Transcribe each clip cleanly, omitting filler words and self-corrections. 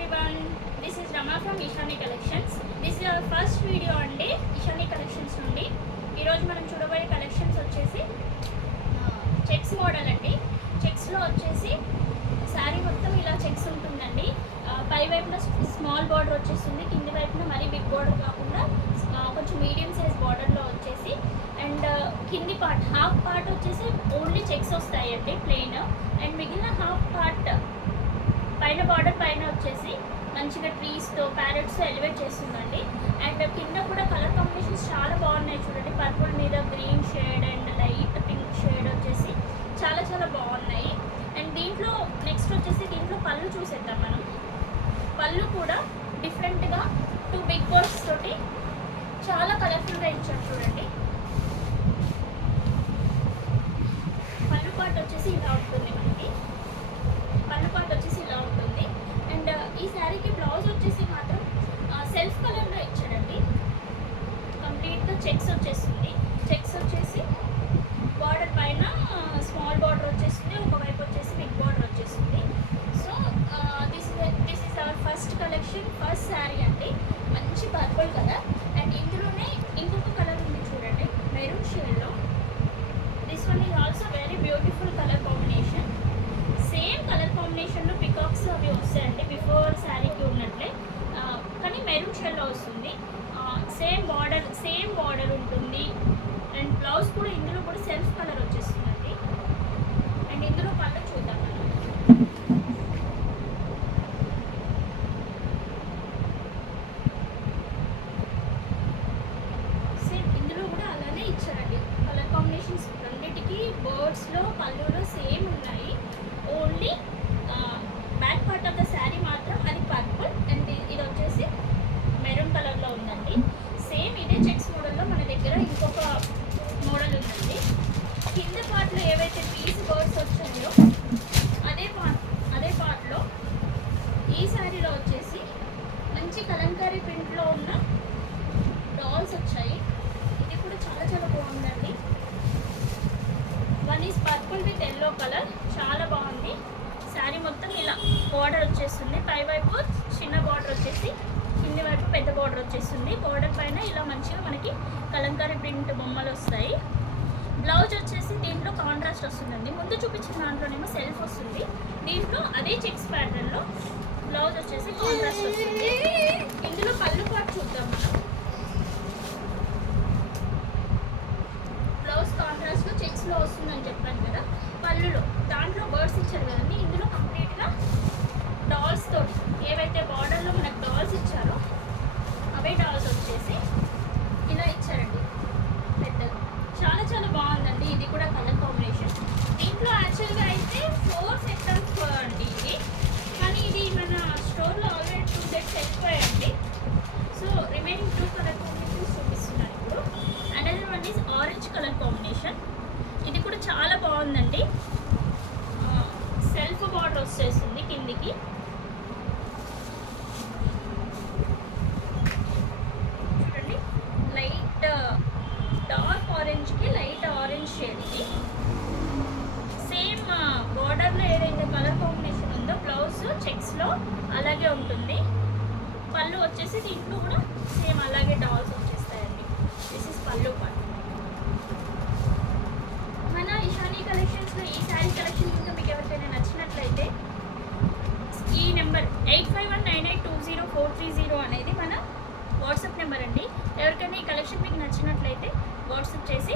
everyone, this is Rama from Ishani Collections. This is our first video అండి Ishani Collections నుండి. ఈరోజు మనం చూడబోయే కలెక్షన్స్ వచ్చేసి చెక్స్ మోడల్ అండి. చెక్స్లో వచ్చేసి శారీ మొత్తం ఇలా చెక్స్ ఉంటుందండి. పై వైపున స్మాల్ బార్డర్ వచ్చేస్తుంది, కింది వైపున మరీ బిగ్ బార్డర్ కాకుండా కొంచెం మీడియం సైజ్ బార్డర్లో వచ్చేసి అండ్ కింది పార్ట్ హాఫ్ పార్ట్ వచ్చేసి ఓన్లీ చెక్స్ వస్తాయండి ప్లెయిన్, అండ్ మిగిలిన హాఫ్ పార్ట్ పైన బార్డర్ పైన వచ్చేసి మంచిగా ట్రీస్తో ప్యారెట్స్తో ఎలివేట్ చేస్తుందండి. అండ్ కింద కూడా కలర్ కాంబినేషన్స్ చాలా బాగున్నాయి చూడండి. పర్పుల్ మీద green shade and light pink shade వచ్చేసి చాలా చాలా బాగున్నాయి. అండ్ దీంట్లో నెక్స్ట్ వచ్చేసి దీంట్లో పళ్ళు చూసేద్దాం మనం. పళ్ళు కూడా డిఫరెంట్గా 2 బిగ్ బర్డ్స్ తోటి చాలా కలర్ఫుల్గా ఇచ్చారు చూడండి. పళ్ళు పార్ట్ వచ్చేసి ఇలా ఉంటుంది, మనకి పళ్ళు పార్ట్ వచ్చేసి ఇలా ఉంటుంది. అండ్ ఈ శారీకి బ్లౌజ్ వచ్చేసి మాత్రం సెల్ఫ్ కలర్లో ఇచ్చాడండి. కంప్లీట్గా చెక్స్ వచ్చేస్తుంది. చెక్స్ వచ్చేసి బార్డర్ పైన స్మాల్ బార్డర్ వచ్చేస్తుంది, ఒకవైపు వచ్చేసి బిగ్ బార్డర్ వచ్చేస్తుంది. So this is our first collection, first sari అండి. మంచి పర్పుల్ కలర్ అండ్ ఇందులోనే ఇంకొక కలర్ ఉంది చూడండి, మెరూన్ షేడ్లో. This one is also very beautiful colour combination. Same colour కాంబినేషన్లో పికాక్స్ అవి వస్తాయండి బిఫోర్ శారీకి ఉన్నట్లే, కానీ మెరూన్ షేడ్లో వస్తుంది. సేమ్ బార్డర్ ఉంటుంది. అండ్ బ్లౌజ్ కూడా ఇందులో కూడా సెల్ఫ్ కలర్ వచ్చేస్తుందండి. అండ్ ఇందులో పళ్ళు చూద్దాం మనం. సేమ్ ఇందులో కూడా అలానే ఇచ్చారండి. కలర్ కాంబినేషన్స్ రెండింటికి బర్డ్స్లో పళ్ళులో సేమ్ ఉన్నాయి. Only back part of the sari మాత్రం అది పర్పుల్ అండ్ ఇది వచ్చేసి మెరూన్ కలర్లో ఉందండి. సేమ్ ఇదే చెక్స్ మోడల్లో మన దగ్గర ఇంకొక మోడల్ ఉందండి. కింద పార్ట్లో ఏవైతే పీస్ బర్డ్స్ వచ్చాయో అదే పార్ట్లో ఈ శారీలో వచ్చేసి మంచి కలంకారీ ప్రింట్లో ఉన్న డాల్స్ వచ్చాయి. ఇది కూడా చాలా చాలా బాగుందండి. One is purple with yellow colour, చాలా బాగుంది. శారీ మొత్తం ఇలా బార్డర్ వచ్చేస్తుంది. పై వైపు చిన్న బార్డర్ వచ్చేసి కింది వైపు పెద్ద బార్డర్ వచ్చేస్తుంది. బార్డర్ పైన ఇలా మంచిగా మనకి కలంకారీ ప్రింట్ బొమ్మలు వస్తాయి. బ్లౌజ్ వచ్చేసి దీంట్లో కాంట్రాస్ట్ వస్తుందండి. ముందు చూపించిన దాంట్లోనేమో సెల్ఫ్ వస్తుంది, దీంట్లో అదే చెక్స్ ప్యాటర్న్లో బ్లౌజ్ వచ్చేసి కాంట్రాస్ట్ వస్తుంది. ఇందులో పళ్ళు పాటు చూద్దాం మనం. బ్లౌజ్ కాంట్రాస్ట్లో చెక్స్లో వస్తుందని చెప్పాను కదా. పళ్ళులో దాంట్లో బర్డ్స్ ఇచ్చారు కదండి, ఇందులో కంప్లీట్గా డాల్స్ తోటి ఏవైతే బార్డర్లో మనకు డాల్స్ ఇచ్చారో అవే డాల్స్ వచ్చేసి ఇలా ఇచ్చారండి పెద్దగా. చాలా చాలా బాగుందండి. ఇది కూడా కలర్ కాంబినేషన్. దీంట్లో యాక్చువల్గా అయితే 4 సెట్స్ అండి ఇది, కానీ ఇది మన స్టోర్లో ఆల్రెడీ 2 సెట్స్ వెళ్ళిపోయాయండి. సో రిమైనింగ్ 2 కలర్ కాంబినేషన్స్ చూపిస్తున్నాను ఇప్పుడు. And one is orange colour combination. ఇది కూడా చాలా బాగుందండి. సెల్ఫ్ బార్డర్ వచ్చేస్తుంది కిందికి. చూడండి, లైట్ డార్క్ ఆరెంజ్కి లైట్ ఆరెంజ్ షేడ్. ఇది సేమ్ బార్డర్లో ఏదైతే కలర్ కాంబినేషన్ ఉందో బ్లౌజ్ చెక్స్లో అలాగే ఉంటుంది. పళ్ళు వచ్చేసి దీంట్లో కూడా సేమ్ అలాగే డాల్స్ వచ్చేస్తాయండి. దిస్ ఇస్ పళ్ళు పార్ట్. మన ఇషానీ కలెక్షన్స్లో ఈ శారీ కలెక్షన్ ఇంకా మీకు ఎవరికైనా నచ్చినట్లయితే ఈ నెంబర్ 8519820430 అనేది మన వాట్సాప్ నెంబర్ అండి. ఎవరికైనా ఈ కలెక్షన్ మీకు నచ్చినట్లయితే వాట్సాప్ చేసి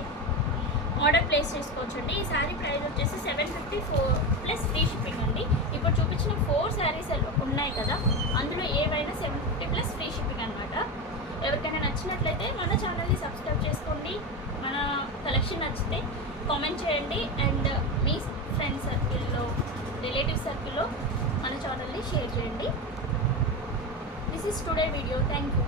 ఆర్డర్ ప్లేస్ చేసుకోవచ్చు అండి. ఈ శారీ ప్రైస్ వచ్చేసి 754 ప్లస్ ఫ్రీ షిప్పింగ్ అండి. ఇప్పుడు చూపించిన 4 శారీస్ ఉన్నాయి కదా, అందులో ఏవైనా 750 ప్లస్ ఫ్రీ షిప్పింగ్ అనమాట. ఎవరికైనా నచ్చినట్లయితే మన ఛానల్ని సబ్స్క్రైబ్ చేసుకోండి. మన కలెక్షన్ నచ్చితే కామెంట్ చేయండి అండ్ మీ ఫ్రెండ్స్ సర్కిల్లో రిలేటివ్ సర్కిల్లో మన ఛానల్ని షేర్ చేయండి. This is today video. Thank you.